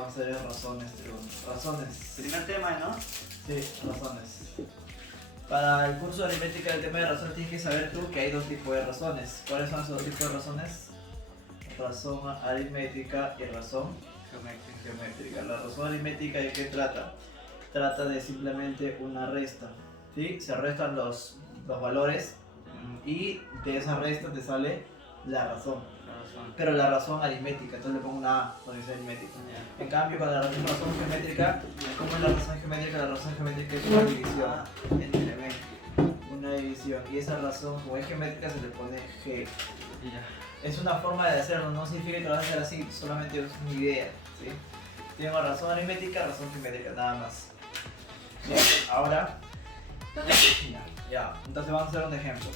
vamos a hacer es razones, razones. Primer tema, ¿no? Sí, razones. Para el curso de aritmética del tema de razones tienes que saber tú que hay dos tipos de razones. ¿Cuáles son esos dos tipos de razones? Razón aritmética y razón geométrica. La razón aritmética, ¿de qué trata? Trata de simplemente una resta, ¿sí? Se restan los valores y de esa resta te sale la razón. Pero la razón aritmética, entonces le pongo una A cuando dice aritmética. En cambio, con la razón geométrica, ¿cómo es la razón geométrica? La razón geométrica es una división entre elementos, una división, y esa razón, como es geométrica, se le pone G. Es una forma de hacerlo, no significa que lo vas a hacer así, solamente es una idea, ¿sí? Tengo razón aritmética, razón geométrica, nada más. Bien, ahora, ya, entonces vamos a hacer un ejemplo.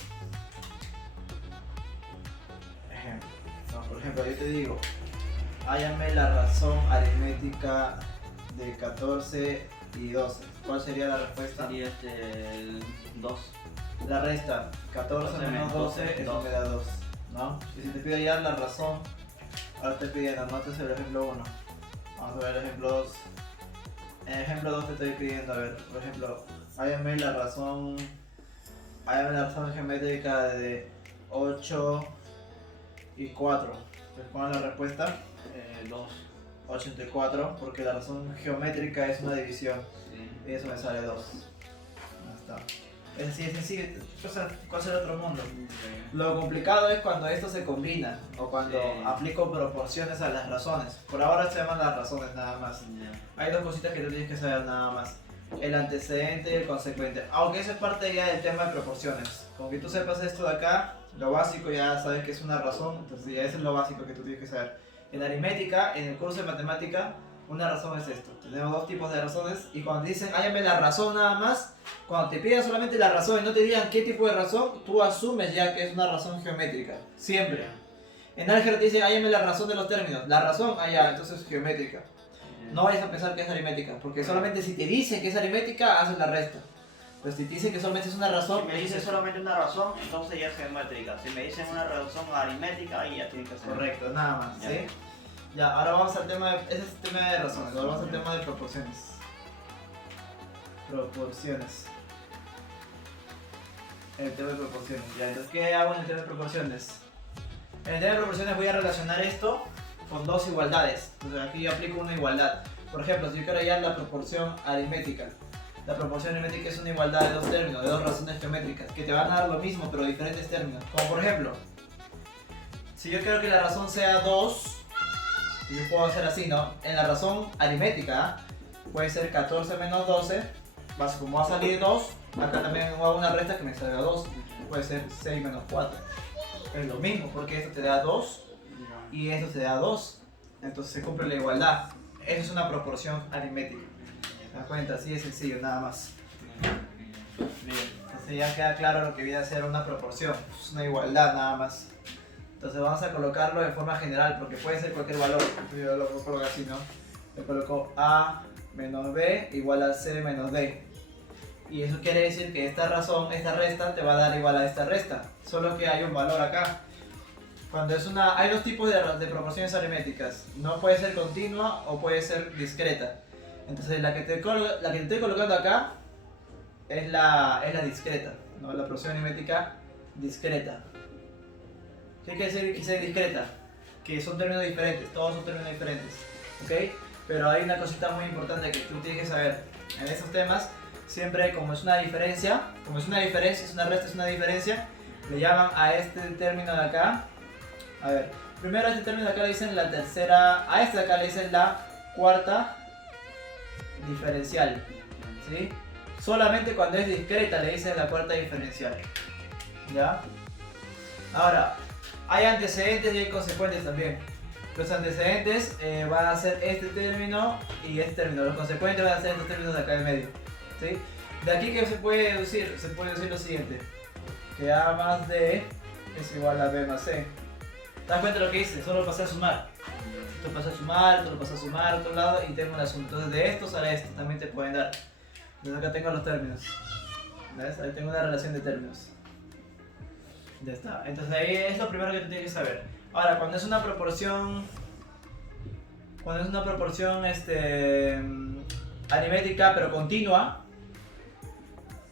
Por ejemplo, yo te digo, hállame la razón aritmética de 14 y 12. ¿Cuál sería la respuesta? Sería el 2. La resta, 14 menos 12, eso me da 2, ¿no? Y si te pide hallar la razón, ahora te piden anotes el ejemplo 1. Vamos a ver el ejemplo 2. En el ejemplo 2 te estoy pidiendo, a ver, por ejemplo, hállame la razón geométrica de 8 y 4. ¿Cuál es la respuesta? 2. 84, porque la razón geométrica es una división. Sí. Y eso me sale 2. Ahí está. Es decir, ¿cuál será otro mundo? Lo complicado es cuando esto se combina o cuando aplico proporciones a las razones. Por ahora se llaman las razones nada más. Hay dos cositas que tú tienes que saber nada más. El antecedente y el consecuente. Aunque eso es parte ya del tema de proporciones. Con que tú sepas esto de acá, lo básico ya sabes que es una razón. Entonces ya eso es lo básico que tú tienes que saber. En aritmética, en el curso de matemática, una razón es esto. Tenemos dos tipos de razones y cuando dicen hállame la razón nada más, cuando te pidan solamente la razón y no te digan qué tipo de razón, tú asumes ya que es una razón geométrica. Siempre. En álgebra te dicen hállame la razón de los términos. La razón, allá, entonces es geométrica. No vayas a pensar que es aritmética, porque solamente si te dicen que es aritmética, haces la resta. Pues si te dicen que solamente es una razón... Si me dicen solamente una razón, entonces ya es geométrica. Si me dicen una razón aritmética, ahí ya tiene que ser. Correcto, nada más, ¿sí? Ya, ahora vamos al tema de... Ese es el tema de razones, ahora vamos al tema de proporciones. Proporciones. El tema de proporciones, ya, entonces, ¿qué hago en el tema de proporciones? En el tema de proporciones voy a relacionar esto con dos igualdades. Entonces aquí yo aplico una igualdad. Por ejemplo, si yo quiero hallar la proporción aritmética. La proporción aritmética es una igualdad de dos términos, de dos razones geométricas, que te van a dar lo mismo, pero diferentes términos. Como por ejemplo, si yo quiero que la razón sea 2, yo puedo hacer así, ¿no? En la razón aritmética puede ser 14 menos 12, como va a salir 2, acá también hago una resta que me salga 2, puede ser 6 menos 4. Es lo mismo, porque esto te da 2 y esto te da 2, entonces se cumple la igualdad. Eso es una proporción aritmética. ¿Te das cuenta? Así de sencillo, nada más. Bien, entonces ya queda claro lo que viene a ser una proporción, es una igualdad nada más. Entonces vamos a colocarlo de forma general, porque puede ser cualquier valor. Yo lo coloco así, ¿no? Le coloco A menos B igual a C menos D. Y eso quiere decir que esta resta te va a dar igual a esta resta, solo que hay un valor acá. Cuando es hay dos tipos de proporciones aritméticas, no puede ser continua o puede ser discreta. Entonces la que te estoy colocando acá es la discreta, ¿no? La proporción aritmética discreta. ¿Qué quiere decir que sea discreta? Que son términos diferentes, todos son términos diferentes, ¿ok? Pero hay una cosita muy importante que tú tienes que saber. En estos temas, siempre como es una diferencia, es una resta, es una diferencia, le llaman a este término de acá. A ver, primero a este término de acá le dicen la tercera, a este de acá le dicen la cuarta diferencial, ¿sí? Solamente cuando es discreta le dicen la cuarta diferencial, ¿ya? Ahora, hay antecedentes y hay consecuentes también. Los antecedentes van a ser este término y este término. Los consecuentes van a ser estos términos de acá en medio, ¿sí? De aquí, ¿qué se puede deducir? Se puede decir lo siguiente: que A más D es igual a B más C. ¿Te das cuenta de lo que hice? Solo lo pasé a sumar. Esto lo pasé a sumar, esto lo pasé a sumar a otro lado y tengo la suma. Entonces de esto sale esto, también te pueden dar. Entonces acá tengo los términos. ¿Ves? Ahí tengo una relación de términos. Ya está. Entonces ahí es lo primero que tú tienes que saber. Ahora, cuando es una proporción Cuando es una proporción aritmética pero continua,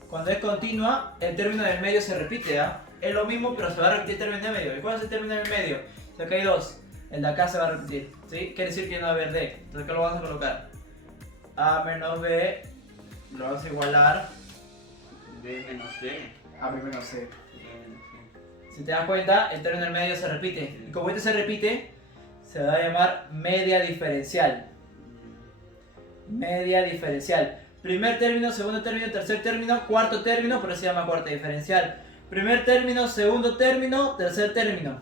cuando es continua, el término del medio se repite, ¿ah? Es lo mismo, pero se va a repetir el término del medio. ¿Y cuál es el término del medio? Si acá hay 2, el de acá se va a repetir, ¿sí? Quiere decir que no va a haber D. Entonces, ¿qué lo vamos a colocar? A menos B, lo vamos a igualar B menos D. a B menos C. B menos C. Si te das cuenta, el término del medio se repite. Y como este se repite, se va a llamar media diferencial. Media diferencial. Primer término, segundo término, tercer término, cuarto término, por eso se llama cuarta diferencial. Primer término, segundo término, tercer término.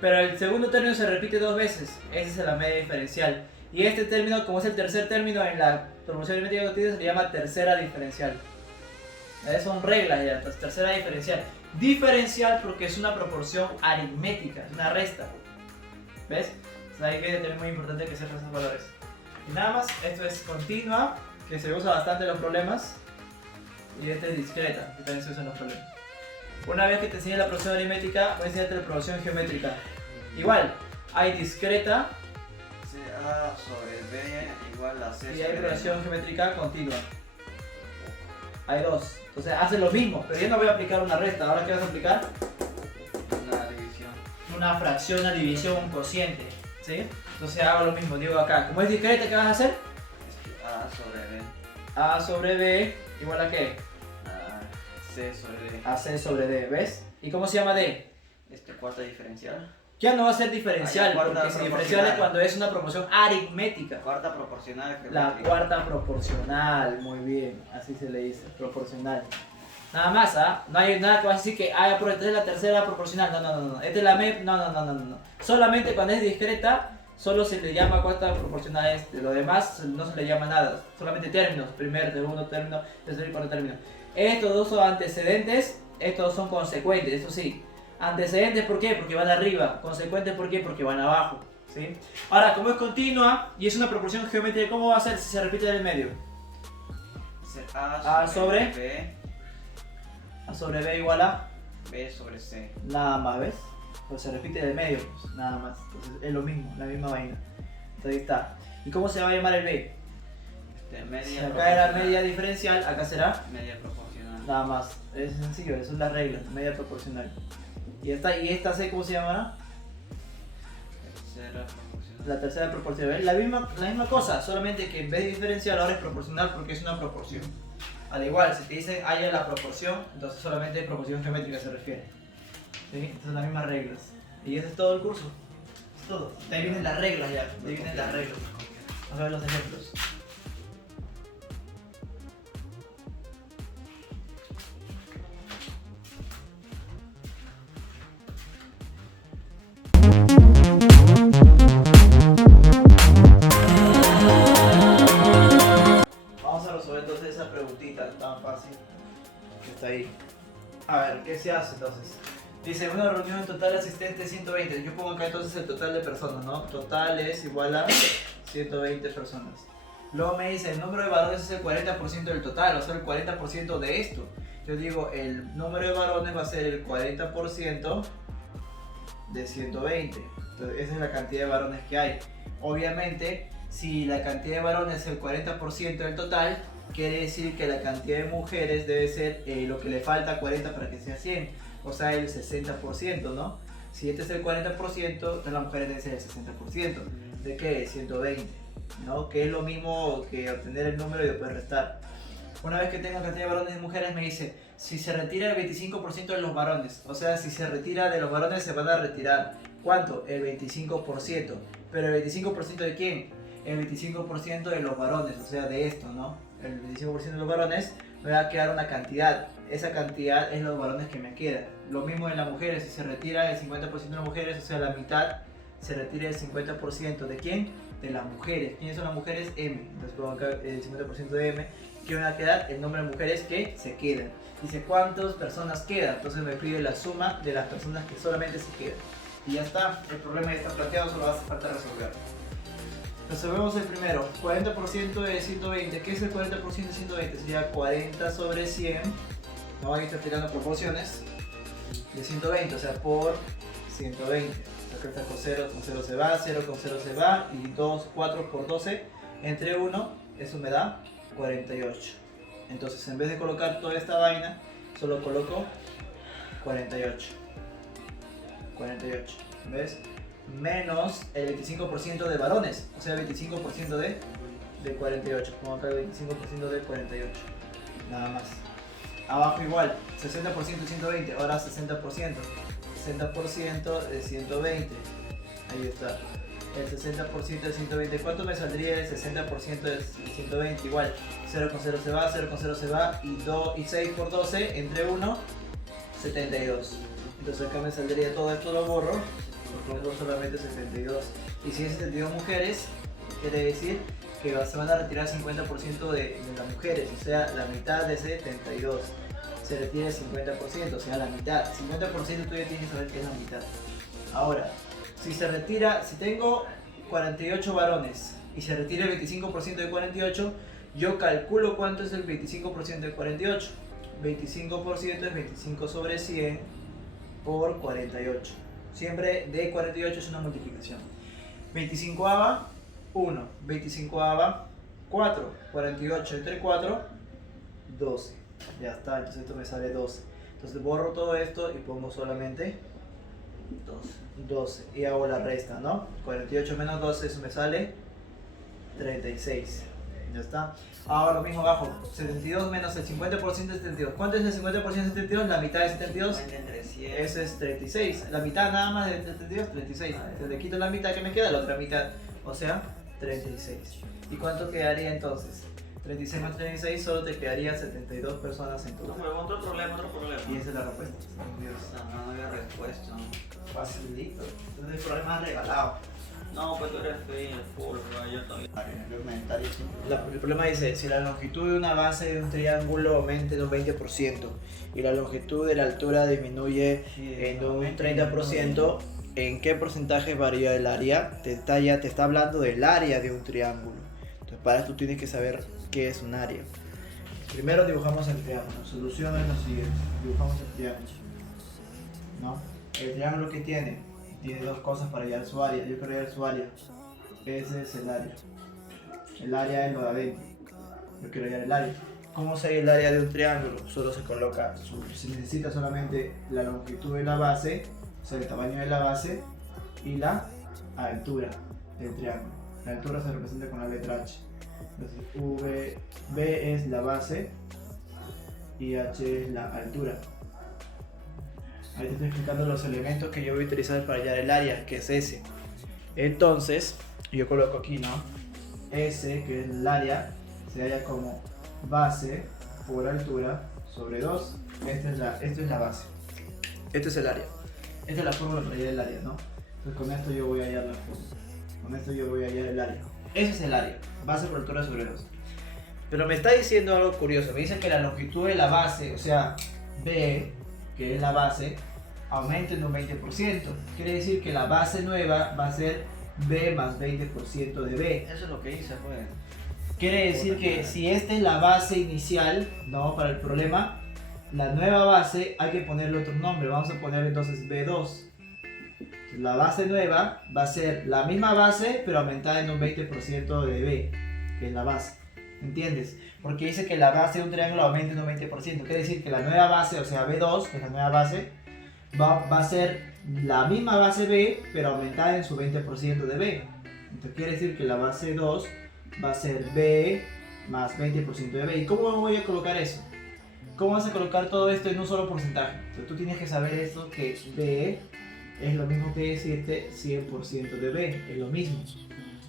Pero el segundo término se repite 2 veces. Esa es la media diferencial. Y este término, como es el tercer término en la proporción aritmética continua, se le llama tercera diferencial. Son reglas ya, tercera diferencial. Diferencial porque es una proporción aritmética, es una resta. ¿Ves? Entonces ahí que es muy importante que sepas esos valores. Y nada más, esto es continua, que se usa bastante en los problemas. Y esta es discreta, que también se usa en los problemas. Una vez que te enseñe la proporción aritmética, voy a enseñarte la proporción geométrica. Igual, hay discreta A sobre B igual a C y sobre hay D. proporción geométrica continua. Hay 2. Entonces hace lo mismo, pero yo no voy a aplicar una resta. Ahora, ¿qué vas a aplicar? Una división. Una fracción, una división, un cociente. ¿Sí? Entonces hago lo mismo, digo acá. Como es discreta, ¿qué vas a hacer? A sobre B. A sobre B igual a ¿qué? A C sobre D. A C sobre D, ¿ves? ¿Y cómo se llama D? Cuarta diferencial. Ya no va a ser diferencial, Ah, ya, cuarta porque si diferencial es proporcional. cuando es una proporción aritmética. Cuarta proporcional La geométrica. cuarta proporcional, muy bien, así se le dice, proporcional. Nada más, ¿ah? No hay nada que vas a decir que, pero esta es la tercera proporcional, no. Esta es la MEP, no. Solamente cuando es discreta, solo se le llama cuarta proporcional. Lo demás no se le llama nada, solamente términos, primer, segundo término, tercer y cuarto término. Estos dos son antecedentes, estos dos son consecuentes, eso sí. Antecedentes, ¿por qué? Porque van arriba. Consecuentes, ¿por qué? Porque van abajo, ¿sí? Ahora, como es continua y es una proporción geométrica, ¿cómo va a ser si se repite en el medio? A sobre B. A sobre B igual a B sobre C. nada más, ¿ves? Pues se repite en el medio, pues, nada más. Entonces es lo mismo, la misma vaina. Entonces ahí está. ¿Y cómo se va a llamar el B? Si Media acá era proporcional. media diferencial, acá será Media proporcional. nada más. Es sencillo, eso es la regla, media proporcional. Y esta C, ¿cómo se llamará? Tercera proporcional. La tercera proporcional. ¿Ves? La misma cosa, solamente que en vez de diferencial ahora es proporcional porque es una proporción. Al igual, si te dicen haya la proporción, entonces solamente proporción geométrica se refiere. ¿Sí? Entonces son las mismas reglas. Y ese es todo el curso. Es todo. De ahí vienen las reglas ya. De ahí vienen las reglas. Vamos a ver los ejemplos. Vamos a resolver entonces esa preguntita tan fácil que está ahí. A ver, ¿qué se hace entonces? Dice, una reunión total asistente 120. Yo pongo acá entonces el total de personas, ¿no? Total es igual a 120 personas. Luego me dice, el número de varones es el 40% del total, o sea, el 40% de esto. Yo digo, el número de varones va a ser el 40% de 120. Entonces, esa es la cantidad de varones que hay. Obviamente, si la cantidad de varones es el 40% del total, quiere decir que la cantidad de mujeres debe ser lo que le falta 40 para que sea 100, o sea el 60%, ¿no? Si este es el 40%, entonces las mujeres deben ser el 60%. ¿De qué? 120, ¿no? Que es lo mismo que obtener el número y después restar. Una vez que tenga cantidad de varones y mujeres me dice, si se retira el 25% de los varones, o sea, si se retira de los varones se van a retirar, ¿cuánto? El 25%. ¿Pero el 25% de quién? El 25% de los varones, o sea, de esto, ¿no? El 25% de los varones me va a quedar una cantidad. Esa cantidad es los varones que me quedan. Lo mismo en las mujeres, si se retira el 50% de las mujeres, o sea, la mitad, se retira el 50%. ¿De quién? De las mujeres. ¿Quiénes son las mujeres? M. Entonces pongo acá el 50% de M. ¿Qué me va a quedar? El número de mujeres que se quedan. Dice, ¿cuántas personas quedan? Entonces me pide la suma de las personas que solamente se quedan. Y ya está. El problema ya está planteado, solo hace falta resolverlo. Resolvemos el primero, 40% de 120. ¿Qué es el 40% de 120? Sería 40 sobre 100. No, ahí está tirando proporciones. De 120, o sea, por 120. Acá está con 0 se va, 0 con 0 se va, y 2, 4 por 12, entre 1, eso me da 48. Entonces en vez de colocar toda esta vaina, solo coloco 48. 48, ¿ves? Menos el 25% de varones, o sea, 25% de 48. Pongo acá el 25% de 48, nada más. Abajo igual, 60% de 120, ahora 60%. 60% de 120, ahí está. El 60% de 120, ¿cuánto me saldría el 60% de 120? Igual, 0 con 0 se va, 0 con 0 se va, y 6 por 12, entre 1, 72. Entonces acá me saldría todo esto, lo borro, lo pongo solamente 72. Y si es 72 mujeres, quiere decir que se van a retirar 50% de las mujeres, o sea, la mitad de 72. Se retira el 50%, o sea, la mitad. 50% tú ya tienes que saber qué es la mitad. Ahora, si se retira, si tengo 48 varones y se retira el 25% de 48, yo calculo cuánto es el 25% de 48. 25% es 25 sobre 100 por 48. Siempre de 48 es una multiplicación. 25ava, 1. 25ava, 4. 48 entre 4, 12. Ya está, entonces esto me sale 12. Entonces borro todo esto y pongo solamente 12. Y hago la resta, ¿no? 48 menos 12, eso me sale 36. Ya está. Ahora lo mismo abajo. 72 menos el 50% de 72. ¿Cuánto es el 50% de 72? La mitad de 72. Eso es 36. La mitad nada más de 72, 36. Entonces le quito la mitad que me queda, la otra mitad. O sea, 36. ¿Y cuánto quedaría entonces? 36 más 36, solo te quedarían 72 personas en total. No, otro problema. Y esa es la respuesta. No había respuesta. Facilito. Entonces el problema es regalado. No, pues tú eres feo, yo también. El problema dice, si la longitud de una base de un triángulo aumenta en un 20% y la longitud de la altura disminuye en un 30%, ¿en qué porcentaje varía el área? Te está hablando del área de un triángulo. Entonces para esto tienes que saber qué es un área. Primero dibujamos el triángulo. Solución es lo siguiente. Dibujamos el triángulo, ¿no? El triángulo que tiene dos cosas para hallar su área. Yo quiero hallar su área. Ese es el área. El área es lo de adentro. Yo quiero hallar el área. ¿Cómo se halla el área de un triángulo? Solo se coloca, se necesita solamente la longitud de la base, o sea, el tamaño de la base y la altura del triángulo. La altura se representa con la letra H. Entonces, B es la base y H es la altura. Ahí te estoy explicando los elementos que yo voy a utilizar para hallar el área, que es S. Entonces, yo coloco aquí, ¿no? S, que es el área, se halla como base por altura sobre 2. Esto es la base. Este es el área. Esta es la fórmula para hallar el área, ¿no? Entonces con esto yo voy a hallar la fórmula. Con esto yo voy a hallar el área. Ese es el área, base por altura sobre 2. Pero me está diciendo algo curioso. Me dice que la longitud de la base, o sea, B, que es la base, aumenta en un 20%. Quiere decir que la base nueva va a ser B más 20% de B. Eso es lo que hice, pues. Quiere decir que si esta es la base inicial, ¿no? Para el problema, la nueva base hay que ponerle otro nombre. Vamos a poner entonces B2. La base nueva va a ser la misma base, pero aumentada en un 20% de B, que es la base. ¿Entiendes? Porque dice que la base de un triángulo aumenta en un 20%. Quiere decir que la nueva base, o sea B2, que es la nueva base, va a ser la misma base B, pero aumentada en su 20% de B. Entonces quiere decir que la base 2 va a ser B más 20% de B. ¿Y cómo voy a colocar eso? ¿Cómo vas a colocar todo esto en un solo porcentaje? Entonces tú tienes que saber esto, que B es lo mismo que decirte 100% de B. Es lo mismo.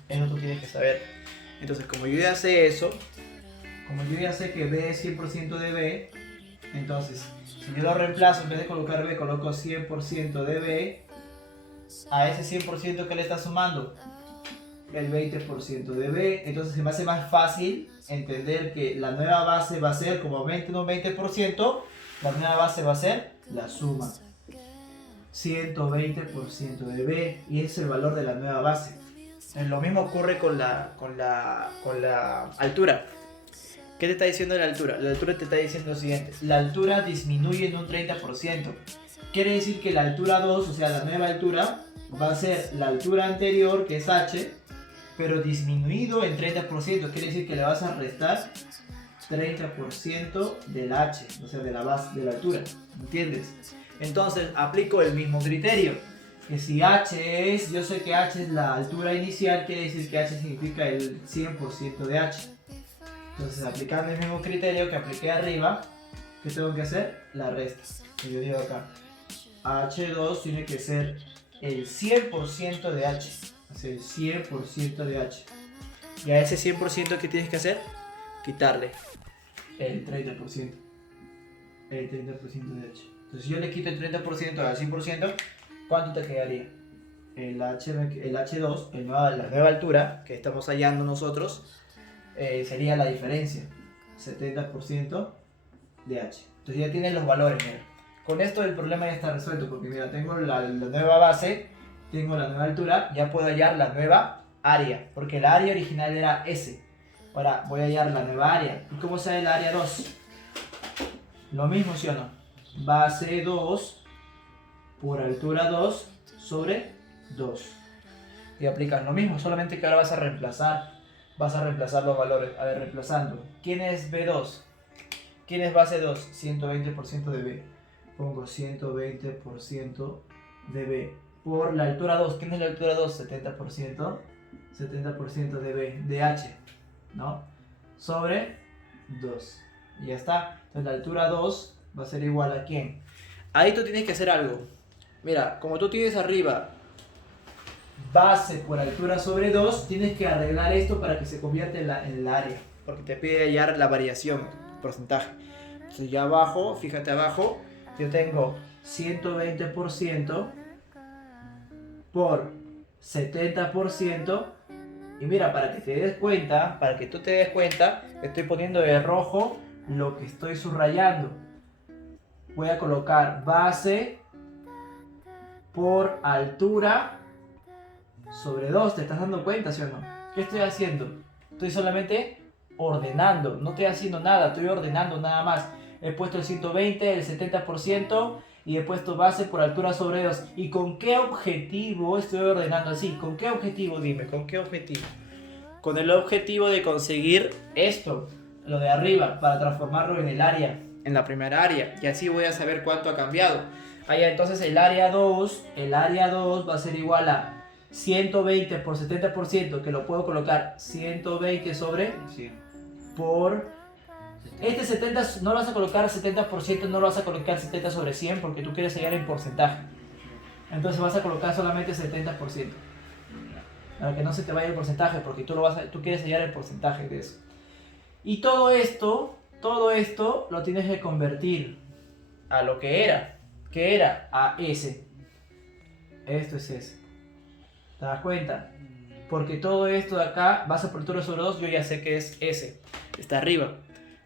Eso tú tienes que saber. Entonces como yo ya sé eso, como yo ya sé que B es 100% de B, entonces si yo lo reemplazo, en vez de colocar B, coloco 100% de B, a ese 100% que le está sumando el 20% de B. Entonces se me hace más fácil entender que la nueva base va a ser, como aumenta en un 20%, la nueva base va a ser la suma 120% de B, y ese es el valor de la nueva base. Lo mismo ocurre con la altura. ¿Qué te está diciendo la altura? La altura te está diciendo lo siguiente: la altura disminuye en un 30%. Quiere decir que la altura 2, o sea la nueva altura, va a ser la altura anterior, que es h, pero disminuido en 30%. Quiere decir que le vas a restar 30% del h, o sea, de la base, de la altura. ¿Entiendes? Entonces aplico el mismo criterio. Que si h es, yo sé que h es la altura inicial, quiere decir que h significa el 100% de h. Entonces, aplicando el mismo criterio que apliqué arriba, ¿qué tengo que hacer? La resta. Y yo digo acá, h2 tiene que ser el 100% de h. O sea, el 100% de h. Y a ese 100% ¿qué tienes que hacer? Quitarle el 30%. El 30% de h. Entonces, si yo le quito el 30% al 100%, ¿cuánto te quedaría? El H2, la nueva altura que estamos hallando nosotros, sería la diferencia, 70% de H. Entonces ya tienes los valores, mira. Con esto el problema ya está resuelto, porque mira, tengo la nueva base, tengo la nueva altura, ya puedo hallar la nueva área, porque la área original era S. Ahora voy a hallar la nueva área. ¿Y cómo sale la área 2? Lo mismo, ¿sí o no? Base 2 por altura 2 sobre 2. Y aplicas lo mismo, solamente que ahora vas a reemplazar los valores. A ver, reemplazando. ¿Quién es B2? ¿Quién es base 2? 120% de B. Pongo 120% de B. Por la altura 2. ¿Quién es la altura 2? 70%. 70% de B, de H, ¿no? Sobre 2. Y ya está. Entonces la altura 2 va a ser igual a ¿quién? Ahí tú tienes que hacer algo. Mira, como tú tienes arriba base por altura sobre 2, tienes que arreglar esto para que se convierta en el área, porque te pide hallar la variación, porcentaje. Entonces ya abajo, fíjate abajo, yo tengo 120% por 70%, y mira, para que te des cuenta, para que tú te des cuenta, estoy poniendo de rojo lo que estoy subrayando. Voy a colocar base por altura sobre 2, ¿te estás dando cuenta, sí o no? ¿Qué estoy haciendo? Estoy solamente ordenando, no estoy haciendo nada, estoy ordenando nada más. He puesto el 120, el 70% y he puesto base por altura sobre 2. ¿Y con qué objetivo estoy ordenando así? ¿Con qué objetivo? Dime, ¿con qué objetivo? Con el objetivo de conseguir esto, lo de arriba, para transformarlo en el área, en la primera área. Y así voy a saber cuánto ha cambiado. Entonces el área 2 va a ser igual a 120 por 70%, que lo puedo colocar 120 sobre por... Este 70 no lo vas a colocar 70%, no lo vas a colocar 70 sobre 100 porque tú quieres hallar en porcentaje. Entonces vas a colocar solamente 70%. Para que no se te vaya el porcentaje, porque tú quieres hallar el porcentaje de eso. Y todo esto lo tienes que convertir a lo que era. ¿Qué era? A S. Esto es S. ¿Te das cuenta? Porque todo esto de acá, base por altura sobre 2, yo ya sé que es S. Está arriba.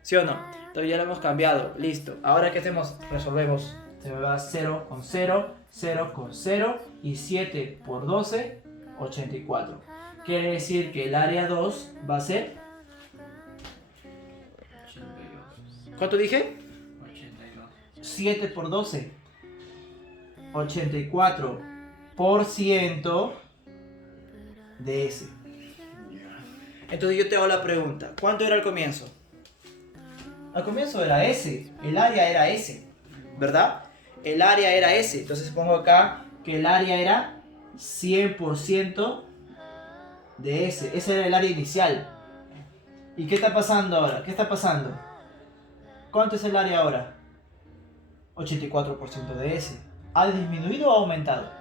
¿Sí o no? Entonces ya lo hemos cambiado. Listo. Ahora ¿qué hacemos? Resolvemos. Se me va 0 con 0, 0 con 0 y 7 por 12, 84. Quiere decir que el área 2 va a ser... 82. ¿Cuánto dije? 82. 7 por 12. 84% de S. Entonces yo te hago la pregunta. ¿Cuánto era al comienzo? Al comienzo era S. El área era S. ¿Verdad? El área era S. Entonces pongo acá que el área era 100% de S. Ese era el área inicial. ¿Y qué está pasando ahora? ¿Qué está pasando? ¿Cuánto es el área ahora? 84% de S. ¿Ha disminuido o ha aumentado?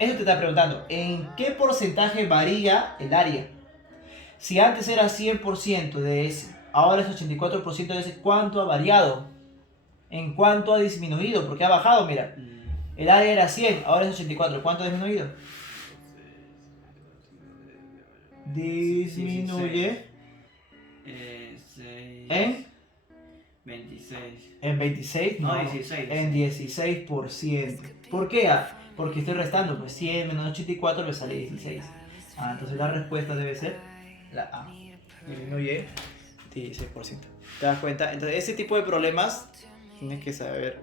Eso te está preguntando. ¿En qué porcentaje varía el área? Si antes era 100% de S, ahora es 84% de S, ¿cuánto ha variado? ¿En cuánto ha disminuido? Porque ha bajado, mira. El área era 100, ahora es 84. ¿Cuánto ha disminuido? Disminuye en 26. En 26, No, no, 16. En 16%. ¿Por qué? Porque estoy restando, pues 100 menos 84 me sale 16. Entonces la respuesta debe ser la A. Disminuye 16%. ¿Te das cuenta? Entonces ese tipo de problemas tienes que saber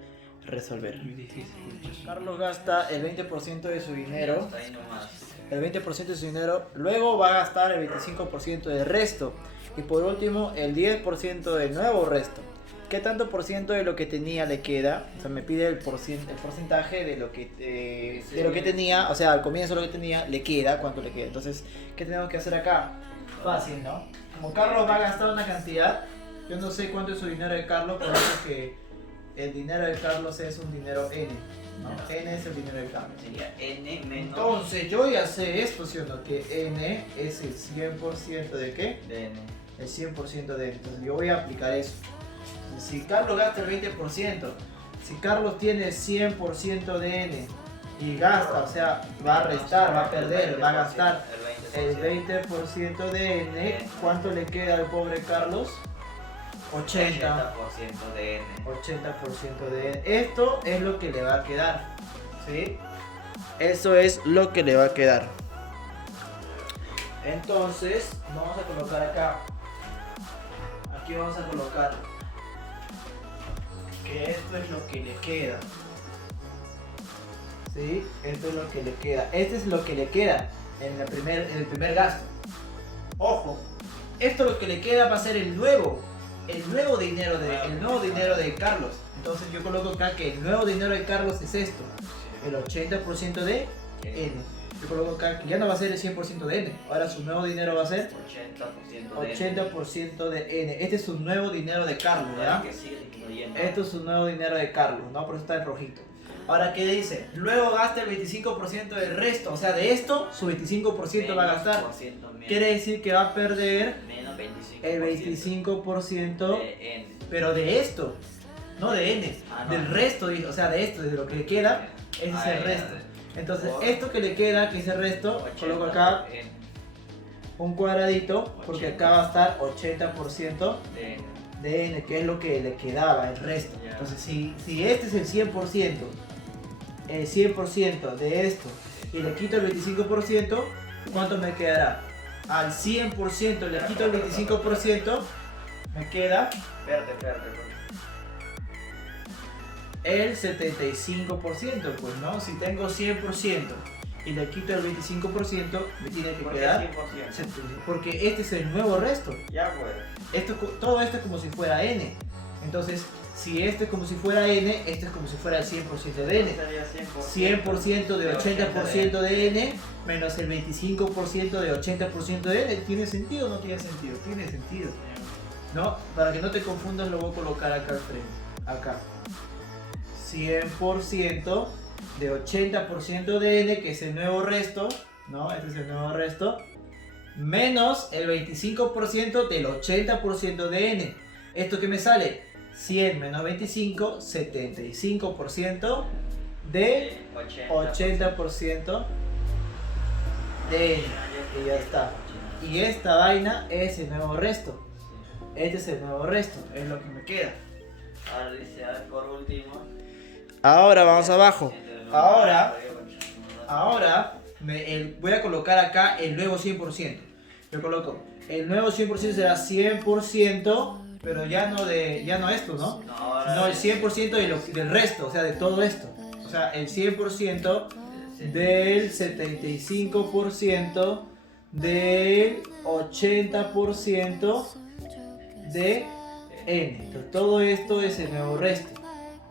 resolver. Muy difícil, muchachos. Carlos gasta el 20% de su dinero. Hasta ahí nomás. El 20% de su dinero. Luego va a gastar el 25% del resto. Y por último, el 10% del nuevo resto. ¿Qué tanto por ciento de lo que tenía le queda? O sea, me pide el porcentaje de lo que tenía. O sea, al comienzo lo que tenía, le queda. ¿Cuánto le queda? Entonces, ¿qué tenemos que hacer acá? Fácil, ¿no? Como Carlos va a gastar una cantidad, yo no sé cuánto es su dinero de Carlos, por eso que el dinero de Carlos es un dinero N, ¿no? N es el dinero de Carlos. Sería N menos Entonces yo ya sé esto, ¿sí o no? Que N es el 100% de ¿qué? de N. El 100% de N. Entonces yo voy a aplicar eso. Entonces, si Carlos gasta el 20%, si Carlos tiene 100% de N y gasta, o sea, va a restar, va a perder, va a gastar el 20% de N, ¿cuánto le queda al pobre Carlos? 80% 80% de N. 80% de N. Esto es lo que le va a quedar, ¿sí? Eso es lo que le va a quedar. Entonces, vamos a colocar acá. Aquí vamos a colocar que esto es lo que le queda. ¿Sí? Esto es lo que le queda. Este es lo que le queda en el primer gasto. Ojo, esto lo que le queda va a ser el nuevo dinero de Carlos. Entonces yo coloco acá que el nuevo dinero de Carlos es esto, el 80% de N. Yo coloco acá que ya no va a ser el 100% de N, ahora su nuevo dinero va a ser 80% de N. Este es su nuevo dinero de Carlos, ¿verdad? Esto es su nuevo dinero de Carlos, ¿no? Por eso está en rojito. Ahora, ¿qué dice? Luego gasta el 25% del resto, o sea, de esto, su 25% va a gastar. Quiere decir que va a perder el 25% de N. pero de esto, no de N, Ah, no. del resto, o sea, de esto, de lo que le queda, ese es el resto. Entonces, esto que le queda, que es el resto, coloco acá un cuadradito, porque acá va a estar 80% de N, que es lo que le quedaba, el resto. Ya. Entonces, si este es el 100% de esto, y le quito el 25%, ¿cuánto me quedará? Al 100% le quito el 25%, me queda Espérate. el 75%, pues no, si tengo 100% y le quito el 25%, me tiene que ¿Por qué quedar 100%? porque este es el nuevo resto. Ya pues. Todo esto es como si fuera N. Entonces, si este es como si fuera N, este es como si fuera el 100% de N. Sería 100% de 80% de N menos el 25% de 80% de N. ¿Tiene sentido o no tiene sentido? Tiene sentido. ¿No? Para que no te confundas, lo voy a colocar acá al frente. Acá. 100% de 80% de N, que es el nuevo resto. ¿No? Este es el nuevo resto. Menos el 25% del 80% de N. ¿Esto qué me sale? 100 menos 25, 75% de 80% de N. Y ya está. Y esta vaina es el nuevo resto. Este es el nuevo resto, es lo que me queda. Ahora dice, a ver, por último. Ahora vamos abajo. Ahora voy a colocar acá el nuevo 100%. Yo coloco el nuevo 100% será 100%, pero ya no esto, ¿no? No, el 100% del resto, o sea, de todo esto. O sea, el 100% del 75% del 80% de N. Entonces, todo esto es el nuevo resto,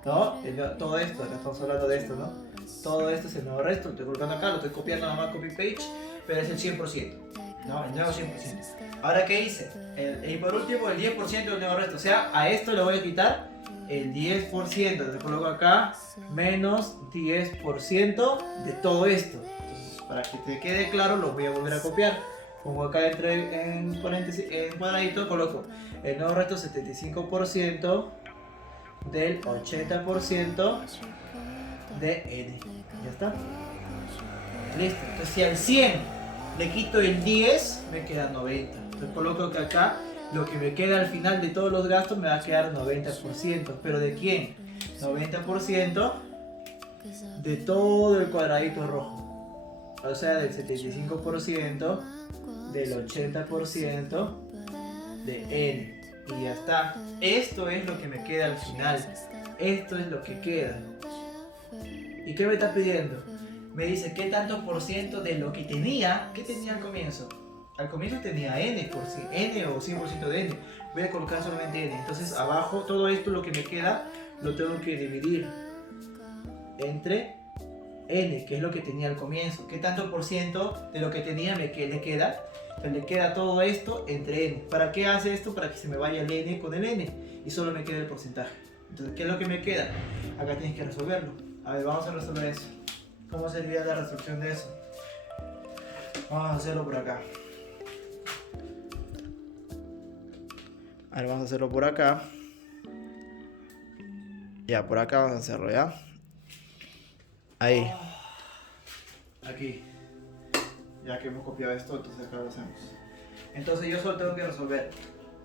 ¿no? Todo esto, acá estamos hablando de esto, ¿no? Todo esto es el nuevo resto, lo estoy colocando acá, lo estoy copiando nada más copy page, pero es el 100%, ¿no? El nuevo 100%. Ahora, ¿qué hice? Y por último, el 10% del nuevo resto, o sea, a esto le voy a quitar el 10%, entonces coloco acá menos 10% de todo esto. Entonces, para que te quede claro, lo voy a volver a copiar. Pongo acá en paréntesis, en cuadradito, coloco el nuevo resto 75% del 80% de N. Ya está. Listo. Entonces, si al 100 le quito el 10, me queda 90. Entonces coloco que acá lo que me queda al final de todos los gastos me va a quedar 90%. ¿Pero de quién? 90% de todo el cuadradito rojo. O sea, del 75%, del 80% de N. Y ya está. Esto es lo que me queda al final. esto es lo que queda. ¿Y qué me está pidiendo? Me dice qué tanto por ciento de lo que tenía, ¿qué tenía al comienzo? Al comienzo tenía n, n o 100% de n. Voy a colocar solamente n. Entonces abajo todo esto lo que me queda lo tengo que dividir entre n, que es lo que tenía al comienzo. ¿Qué tanto por ciento de lo que tenía le queda? Pues le queda todo esto entre n. ¿Para qué hace esto? Para que se me vaya el n con el n y solo me quede el porcentaje. Entonces, ¿qué es lo que me queda? Acá tienes que resolverlo. A ver, vamos a resolver eso. ¿Cómo sería la resolución de eso? Vamos a hacerlo por acá. A ver, vamos a hacerlo por acá. Ya, por acá vamos a hacerlo, ¿ya? Ahí. Aquí. Ya que hemos copiado esto, entonces acá lo hacemos. Entonces yo solo tengo que resolver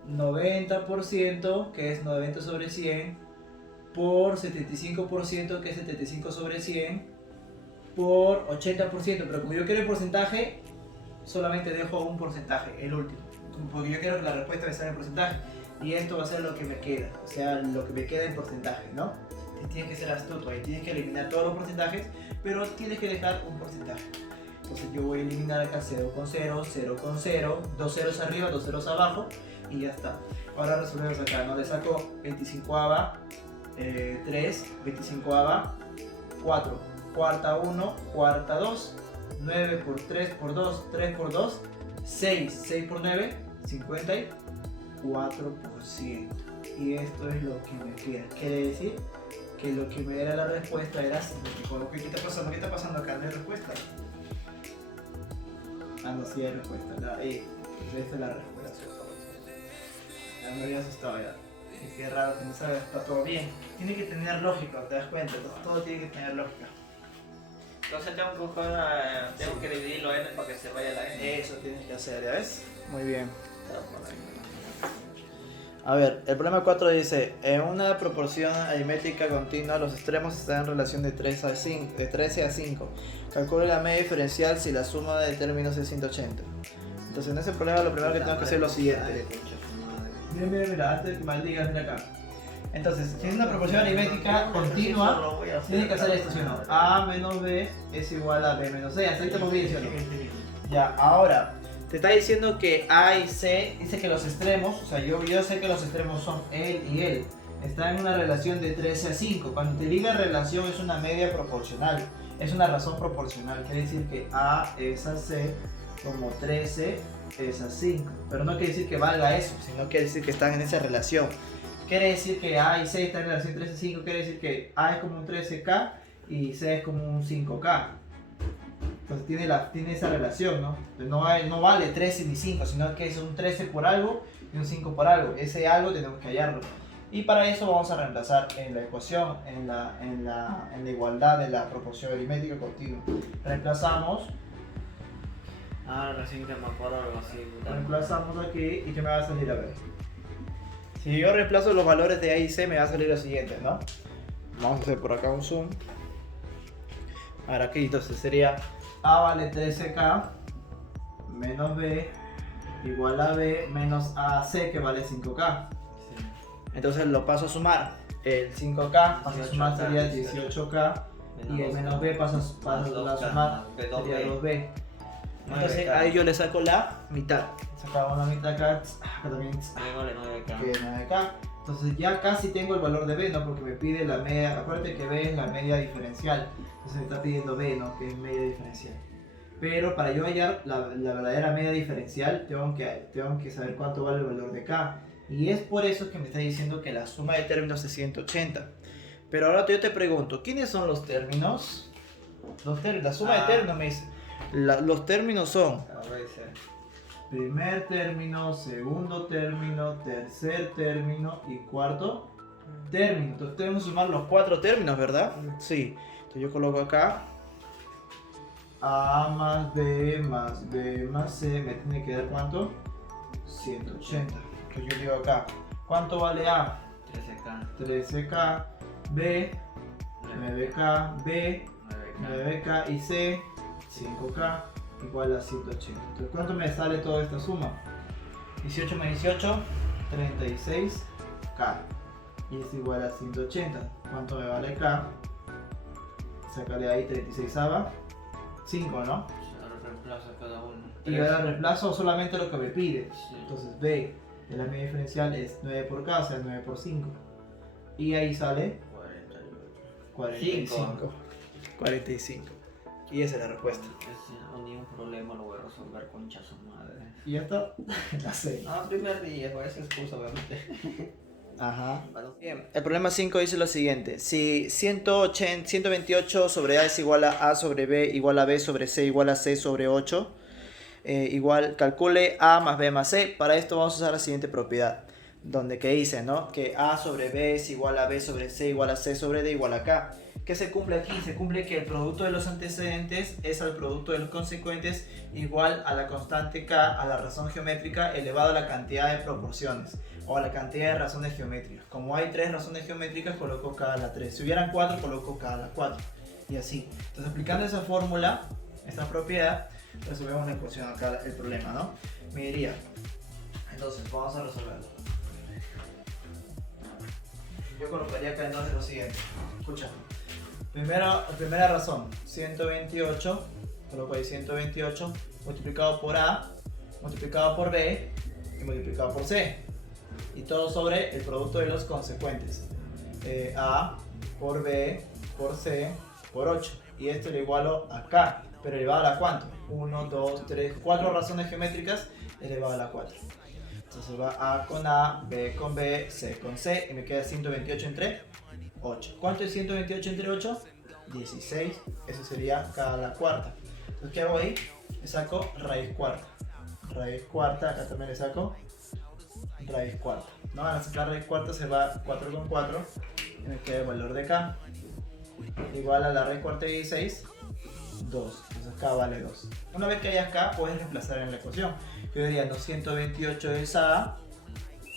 90%, que es 90 sobre 100, por 75%, que es 75 sobre 100, por 80%. Pero como yo quiero el porcentaje, solamente dejo un porcentaje, el último. Porque yo quiero que la respuesta me salga en porcentaje. Y esto va a ser lo que me queda, o sea, lo que me queda en porcentaje, ¿no? Tienes que ser astuto, ahí tienes que eliminar todos los porcentajes, pero tienes que dejar un porcentaje. Entonces yo voy a eliminar acá 0 con 0, 0 con 0, 2 ceros arriba, 2 ceros abajo y ya está. Ahora resolvemos acá, ¿no? Le saco 25ava, 3, 25ava, 4, cuarta 1, cuarta 2, 9 por 3 por 2, 3 por 2, 6, 6 por 9, 54%. Y esto es lo que me queda. Quiere decir que lo que me era la respuesta era 54. ¿Qué está pasando? ¿Qué está pasando acá? ¿No hay respuesta? Ah, no, sí hay respuesta. Esta es la respuesta. Ya me había asustado ya. Qué raro que no sabe, está todo bien. Tiene que tener lógica, ¿te das cuenta? Todo tiene que tener lógica. Entonces tengo que dividirlo en n para que se vaya la n. Eso tienes que hacer, ¿ya ves? Muy bien. A ver, el problema 4 dice, en una proporción aritmética continua los extremos están en relación de 13 a 5. Calcule la media diferencial si la suma de términos es 180. Entonces en ese problema lo primero que tengo que hacer es lo siguiente. Mira, antes de que maldigas, mira acá. Entonces, si es una proporción aritmética continua, tienes que hacer esto, ¿sí o no? A menos B es igual a B menos C. Hasta ahí estamos bien, ¿sí o no? Ya, ahora, te está diciendo que A y C, dice que los extremos, o sea, yo sé que los extremos son él y él, están en una relación de 13 a 5. Cuando te diga relación es una media proporcional, es una razón proporcional, quiere decir que A es a C como 13 es a 5. Pero no quiere decir que valga eso, sino quiere decir que están en esa relación. Quiere decir que A y C están en relación 13 a 5, quiere decir que A es como un 13K y C es como un 5K. Entonces tiene esa relación, ¿no? No vale 13 ni 5, sino que es un 13 por algo y un 5 por algo. Ese algo tenemos que hallarlo. Y para eso vamos a reemplazar en la ecuación, en la igualdad de la proporción aritmética continua. Reemplazamos. Recién que me acuerdo algo así. Reemplazamos aquí y ¿qué me va a salir? A ver. Si yo reemplazo los valores de A y C me va a salir lo siguiente, ¿no? Vamos a hacer por acá un zoom. Ahora aquí entonces sería A vale 13K menos B igual a B menos AC que vale 5K. Sí. Entonces lo paso a sumar. El 5K pasa a sumar sería 18K y el menos B pasa a sumar sería 2B. Entonces ahí yo le saco la mitad. Sacamos la mitad acá, también que 9K. Entonces ya casi tengo el valor de B, ¿no? Porque me pide la media, acuérdate que B es la media diferencial. Entonces me está pidiendo B, ¿no? Que es media diferencial. Pero para yo hallar la verdadera media diferencial, tengo que saber cuánto vale el valor de K. Y es por eso que me está diciendo que la suma de términos es 180. Pero ahora yo te pregunto, ¿quiénes son los términos? La suma de términos me dice. Los términos son primer término, segundo término, tercer término y cuarto término. Entonces tenemos que sumar los 4 términos, ¿verdad? Sí. Entonces yo coloco acá A más B más C me tiene que dar ¿cuánto? 180. Entonces yo digo acá, ¿cuánto vale A? 13K, B, 9K, B, 9K y C, 5K igual a 180. Entonces, ¿cuánto me sale toda esta suma? 18 más 18, 36K. y es igual a 180. ¿Cuánto me vale K? Sácale ahí 36ava, 5, ¿no? Ahora reemplaza cada uno. Y ahora reemplazo solamente lo que me pide. Sí. Entonces B de la media diferencial es 9 por K, o sea 9 por 5. Y ahí sale 45. 45. Y esa es la respuesta. Ni un problema lo voy a resolver, concha su madre. Y ya está. La 6. Ah, primer día, con esa excusa, obviamente. Ajá. Bien, el problema 5 dice lo siguiente. Si 128 sobre A es igual a A sobre B igual a B sobre C igual a C sobre 8, igual calcule A más B más C. Para esto vamos a usar la siguiente propiedad. Donde que dice, ¿no? Que A sobre B es igual a B sobre C igual a C sobre D igual a K. ¿Qué se cumple aquí? Se cumple que el producto de los antecedentes es al producto de los consecuentes igual a la constante K a la razón geométrica elevado a la cantidad de proporciones o a la cantidad de razones geométricas. Como hay 3 razones geométricas, coloco K a la 3. Si hubieran 4, coloco K a la 4. Y así. Entonces, aplicando esa fórmula, esta propiedad, resolvemos la ecuación acá, el problema, ¿no? Me diría, entonces, vamos a resolverlo. Yo colocaría acá entonces lo siguiente. Escucha. Primera razón, 128, coloco ahí 128 multiplicado por A, multiplicado por B y multiplicado por C. Y todo sobre el producto de los consecuentes. A por B por C por 8. Y esto lo igualo a K, pero elevado a la ¿cuánto? 1, 2, 3, 4 razones geométricas elevado a la 4. Entonces va A con A, B con B, C con C y me queda 128 entre 8. ¿Cuánto es 128 entre 8? 16. Eso sería K a la cuarta. Entonces, ¿qué hago ahí? Le saco raíz cuarta. Raíz cuarta, acá también le saco raíz cuarta. ¿No? Al sacar raíz cuarta se va 4 con 4 y me queda el valor de K igual a la raíz cuarta de 16, 2. Entonces K vale 2. Una vez que hayas K, puedes reemplazar en la ecuación. Yo diría 228 es A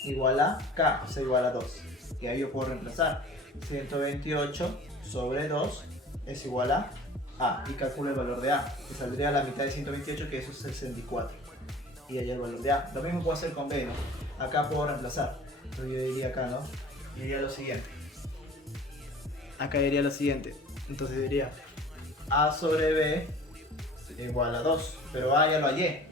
igual a K, o sea, igual a 2. Y ahí yo puedo reemplazar. 128 sobre 2 es igual a A. Y calculo el valor de A, que saldría a la mitad de 128, que eso es 64. Y ahí el valor de A. Lo mismo puedo hacer con B, ¿no? Acá puedo reemplazar. Pero yo diría acá, ¿no? Y diría lo siguiente. Acá diría lo siguiente. Entonces diría A sobre B igual a 2. Pero A ya lo hallé,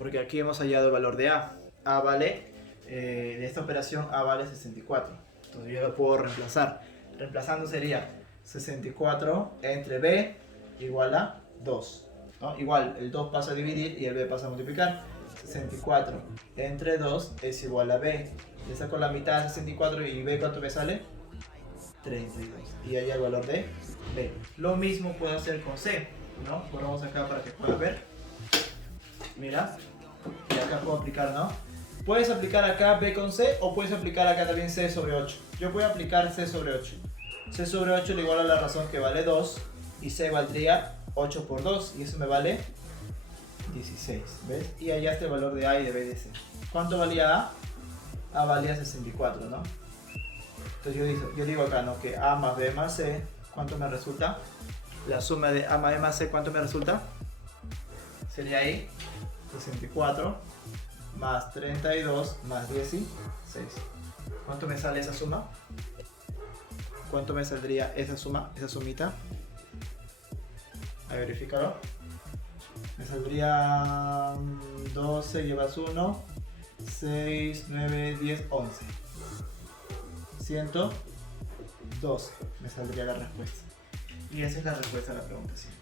porque aquí hemos hallado el valor de A. A vale, de esta operación A vale 64. Entonces yo lo puedo reemplazar. Reemplazando sería 64 entre B igual a 2. ¿No? Igual el 2 pasa a dividir y el B pasa a multiplicar. 64 entre 2 es igual a B. Le saco la mitad de 64 y B, ¿cuánto me sale? 32. Y ahí el valor de B. Lo mismo puedo hacer con C, ¿no? Ponemos acá para que puedas ver. Mira. Y acá puedo aplicar, ¿no? Puedes aplicar acá B con C o puedes aplicar acá también C sobre 8. Yo voy a aplicar C sobre 8. C sobre 8 le igual a la razón que vale 2 y C valdría 8 por 2 y eso me vale 16, ¿ves? Y allá está el valor de A y de B y de C. ¿Cuánto valía A? A valía 64, ¿no? Entonces yo digo acá, ¿no? Que A más B más C, ¿cuánto me resulta? La suma de A más B más C, ¿cuánto me resulta? Sería ahí 64 más 32 más 16. ¿Cuánto me sale esa suma? ¿Cuánto me saldría esa suma, esa sumita? A verifícalo. Me saldría 12 llevas 1, 6, 9, 10, 11. 112 me saldría la respuesta. Y esa es la respuesta a la pregunta 5.